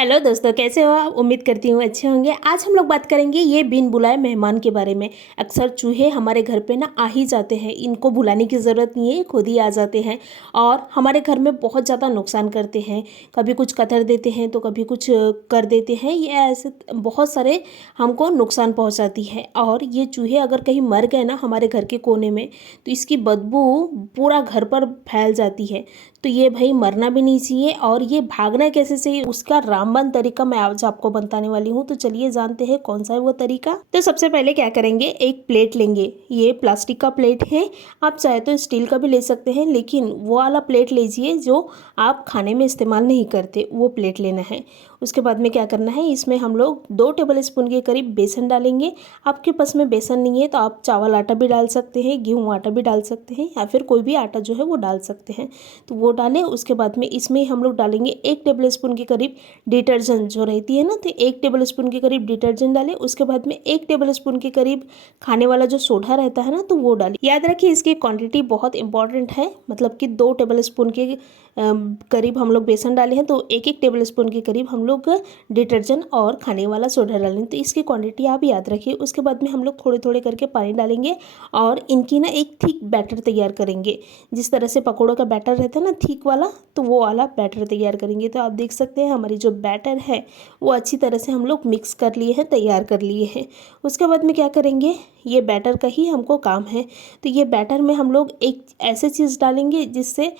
Hello दोस्तों, कैसे हो आप? उम्मीद करती हूँ अच्छे होंगे। आज हम लोग बात करेंगे ये बिन बुलाए मेहमान के बारे में। अक्सर चूहे हमारे घर पे ना आ ही जाते हैं, इनको बुलाने की ज़रूरत नहीं है, ये खुद ही आ जाते हैं और हमारे घर में बहुत ज़्यादा नुकसान करते हैं। कभी कुछ कतर देते हैं तो कभी कुछ कर देते हैं। ये ऐसे बहुत सारे हमको नुकसान पहुँचाती है। और ये चूहे अगर कहीं मर गए ना हमारे घर के कोने में, तो इसकी बदबू पूरा घर पर फैल जाती है। तो ये भाई मरना भी नहीं चाहिए। और ये भागना कैसे चाहिए, उसका रामबाण तरीका मैं आज आपको बताने वाली हूँ। तो चलिए जानते हैं कौन सा है वो तरीका। तो सबसे पहले क्या करेंगे, एक प्लेट लेंगे। ये प्लास्टिक का प्लेट है, आप चाहे तो स्टील का भी ले सकते हैं, लेकिन वो वाला प्लेट लीजिए जो आप खाने में इस्तेमाल नहीं करते, वो प्लेट लेना है। उसके बाद में क्या करना है, इसमें हम लोग 2 टेबल स्पून के करीब बेसन डालेंगे। आपके पास में बेसन नहीं है तो आप चावल आटा भी डाल सकते हैं, गेहूँ आटा भी डाल सकते हैं, या फिर कोई भी आटा जो है वो डाल सकते हैं। तो वो डालें। उसके बाद में इसमें हम लोग डालेंगे 1 टेबल स्पून के करीब डिटर्जेंट जो रहती है ना, तो 1 टेबल स्पून के करीब डिटर्जेंट डालें। उसके बाद में 1 टेबल स्पून के करीब खाने वाला जो सोडा रहता है ना, तो वो डालें। याद रखिए इसकी क्वांटिटी बहुत इंपॉर्टेंट है, मतलब कि 2 टेबल स्पून के करीब हम लोग बेसन डाले हैं, तो 1-1 टेबल स्पून के करीब हम लोग डिटर्जेंट और खाने वाला सोडा डालें। तो इसकी क्वांटिटी आप याद रखिए। उसके बाद में हम लोग थोड़े थोड़े करके पानी डालेंगे और इनकी ना एक थिक बैटर तैयार करेंगे। जिस तरह से पकौड़ों का बैटर रहता है ना थिक वाला, तो वो वाला बैटर तैयार करेंगे। तो आप देख सकते हैं हमारी जो बैटर है वो अच्छी तरह से हम लोग मिक्स कर लिए हैं, तैयार कर लिए हैं। उसके बाद में क्या करेंगे, ये बैटर का ही हमको काम है। तो ये बैटर में हम लोग एक ऐसे चीज़ डालेंगे जिससे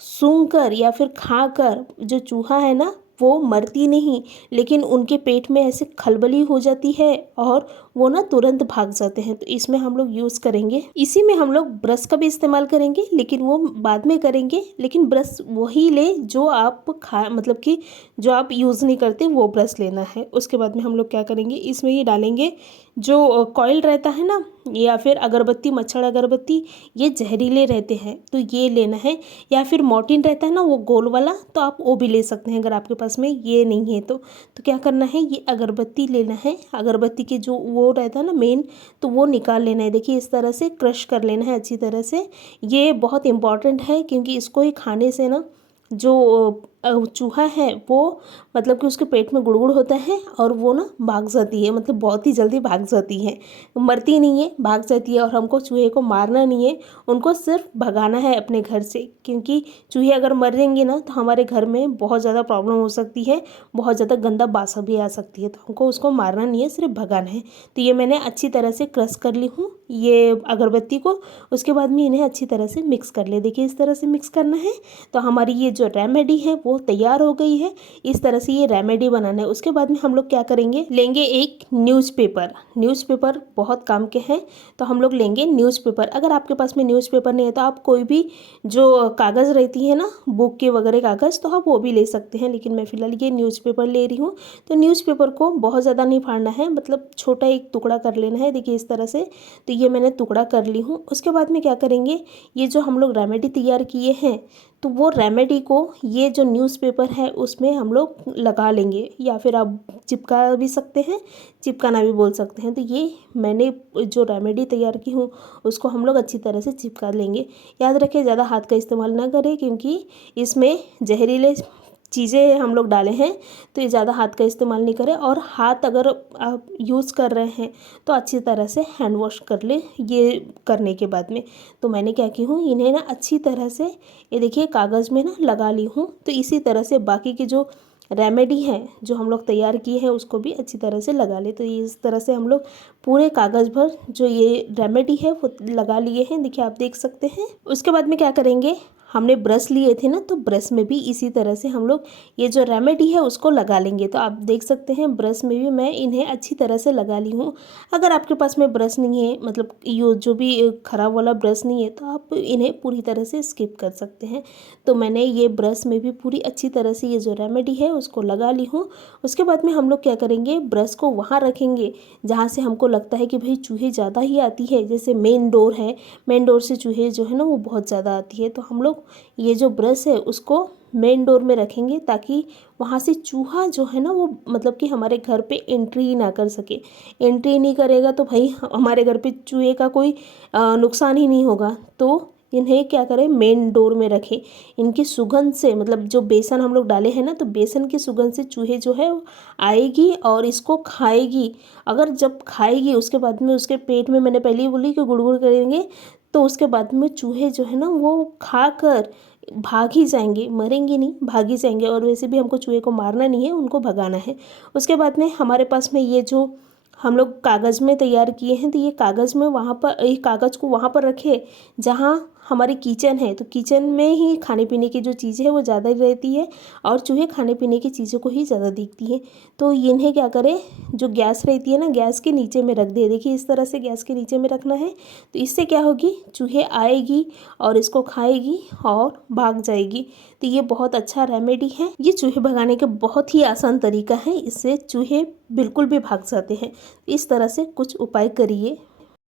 सूंघकर या फिर खाकर जो चूहा है ना वो मरती नहीं, लेकिन उनके पेट में ऐसे खलबली हो जाती है और वो ना तुरंत भाग जाते हैं। तो इसमें हम लोग यूज़ करेंगे, इसी में हम लोग ब्रश का भी इस्तेमाल करेंगे, लेकिन वो बाद में करेंगे। लेकिन ब्रश वही ले जो आप मतलब कि जो आप यूज़ नहीं करते, वो ब्रश लेना है। उसके बाद में हम लोग क्या करेंगे, इसमें ये डालेंगे जो कॉइल रहता है ना, या फिर अगरबत्ती, मच्छर अगरबत्ती, ये जहरीले रहते हैं तो ये लेना है। या फिर मॉर्टिन रहता है ना वो गोल वाला, तो आप वो भी ले सकते हैं अगर आपके पास में ये नहीं है तो क्या करना है, ये अगरबत्ती लेना है। अगरबत्ती के जो वो रहता है ना मेन, तो वो निकाल लेना है। देखिए इस तरह से क्रश कर लेना है अच्छी तरह से। ये बहुत इंपॉर्टेंट है क्योंकि इसको ही खाने से ना जो चूहा है वो मतलब कि उसके पेट में गुड़गुड़ होता है और वो ना भाग जाती है, मतलब बहुत ही जल्दी भाग जाती है, मरती नहीं है, भाग जाती है। और हमको चूहे को मारना नहीं है, उनको सिर्फ भगाना है अपने घर से। क्योंकि चूहे अगर मर जाएंगे ना तो हमारे घर में बहुत ज़्यादा प्रॉब्लम हो सकती है, बहुत ज़्यादा गंदा बासा भी आ सकती है। तो हमको उसको मारना नहीं है, सिर्फ भगाना है। तो ये मैंने अच्छी तरह से क्रश कर ली हूँ ये अगरबत्ती को। उसके बाद में इन्हें अच्छी तरह से मिक्स कर ले। देखिए इस तरह से मिक्स करना है। तो हमारी ये जो रेमेडी है वो तैयार हो गई है। इस तरह से ये रेमेडी बनाना है। उसके बाद में हम लोग क्या करेंगे, लेंगे एक न्यूज़पेपर। न्यूज़पेपर बहुत काम के हैं, तो हम लोग लेंगे न्यूज़पेपर। अगर आपके पास में न्यूज़पेपर नहीं है तो आप कोई भी जो कागज़ रहती है ना, बुक के वगैरह कागज़, तो आप वो भी ले सकते हैं, लेकिन मैं फ़िलहाल ये न्यूज़पेपर ले रही हूँ। तो न्यूज़पेपर को बहुत ज़्यादा नहीं फाड़ना है, मतलब छोटा एक टुकड़ा कर लेना है। देखिए इस तरह से। तो ये मैंने टुकड़ा कर ली हूँ। उसके बाद में क्या करेंगे, ये जो हम लोग रेमेडी तैयार किए हैं, तो वो रेमेडी को ये जो न्यूज़पेपर है उसमें हम लोग लगा लेंगे, या फिर आप चिपका भी सकते हैं, चिपकाना भी बोल सकते हैं। तो ये मैंने जो रेमेडी तैयार की हूँ उसको हम लोग अच्छी तरह से चिपका लेंगे। याद रखें ज़्यादा हाथ का इस्तेमाल ना करें, क्योंकि इसमें जहरीले चीज़ें हम लोग डाले हैं, तो ये ज़्यादा हाथ का इस्तेमाल नहीं करें। और हाथ अगर आप यूज़ कर रहे हैं तो अच्छी तरह से हैंड वॉश कर ले ये करने के बाद में। तो मैंने क्या की हूँ, इन्हें ना अच्छी तरह से ये देखिए कागज़ में ना लगा ली हूँ। तो इसी तरह से बाकी की जो रेमेडी है जो हम लोग तैयार किए हैं उसको भी अच्छी तरह से लगा ले। तो इस तरह से हम लोग पूरे कागज़ भर जो ये रेमेडी है वो लगा लिए हैं। देखिए आप देख सकते हैं। उसके बाद में क्या करेंगे, हमने ब्रश लिए थे ना, तो ब्रश में भी इसी तरह से हम लोग ये जो रेमेडी है उसको लगा लेंगे। तो आप देख सकते हैं ब्रश में भी मैं इन्हें अच्छी तरह से लगा ली हूँ। अगर आपके पास में ब्रश नहीं है, मतलब ये जो भी ख़राब वाला ब्रश नहीं है, तो आप इन्हें पूरी तरह से स्किप कर सकते हैं। तो मैंने ये ब्रश में भी पूरी अच्छी तरह से ये जो रेमेडी है उसको लगा ली हूँ। उसके बाद में हम लोग क्या करेंगे, ब्रश को वहाँ रखेंगे जहाँ से हमको लगता है कि भाई चूहे ज़्यादा ही आती है। जैसे मेन डोर है, मेन डोर से चूहे जो है ना वो बहुत ज़्यादा आती है, तो हम लोग ये जो ब्रश है उसको मेन डोर में रखेंगे, ताकि वहाँ से चूहा जो है ना वो मतलब कि हमारे घर पे एंट्री ही ना कर सके। एंट्री नहीं करेगा तो भाई हमारे घर पे चूहे का कोई नुकसान ही नहीं होगा। तो इन्हें क्या करें, मेन डोर में रखें। इनकी सुगंध से, मतलब जो बेसन हम लोग डाले हैं ना, तो बेसन की सुगंध से चूहे जो है वो आएगी और इसको खाएगी। अगर जब खाएगी उसके बाद में उसके पेट में, मैंने पहले ही बोली कि गुड़गुड़ करेंगे, तो उसके बाद में चूहे जो है ना वो खाकर भाग ही जाएंगे, मरेंगे नहीं, भाग ही जाएंगे। और वैसे भी हमको चूहे को मारना नहीं है, उनको भगाना है। उसके बाद में हमारे पास में ये जो हम लोग कागज़ में तैयार किए हैं, तो ये कागज़ में वहाँ पर, ये कागज़ को वहाँ पर रखे जहाँ हमारी किचन है। तो किचन में ही खाने पीने की जो चीज़ें है वो ज़्यादा रहती है और चूहे खाने पीने की चीज़ों को ही ज़्यादा देखती हैं। तो इन्हें क्या करें, जो गैस रहती है ना, गैस के नीचे में रख दे। देखिए इस तरह से गैस के नीचे में रखना है। तो इससे क्या होगी, चूहे आएगी और इसको खाएगी और भाग जाएगी। तो ये बहुत अच्छा रेमेडी है। ये चूहे भगाने का बहुत ही आसान तरीका है, इससे चूहे बिल्कुल भी भाग जाते हैं। इस तरह से कुछ उपाय करिए।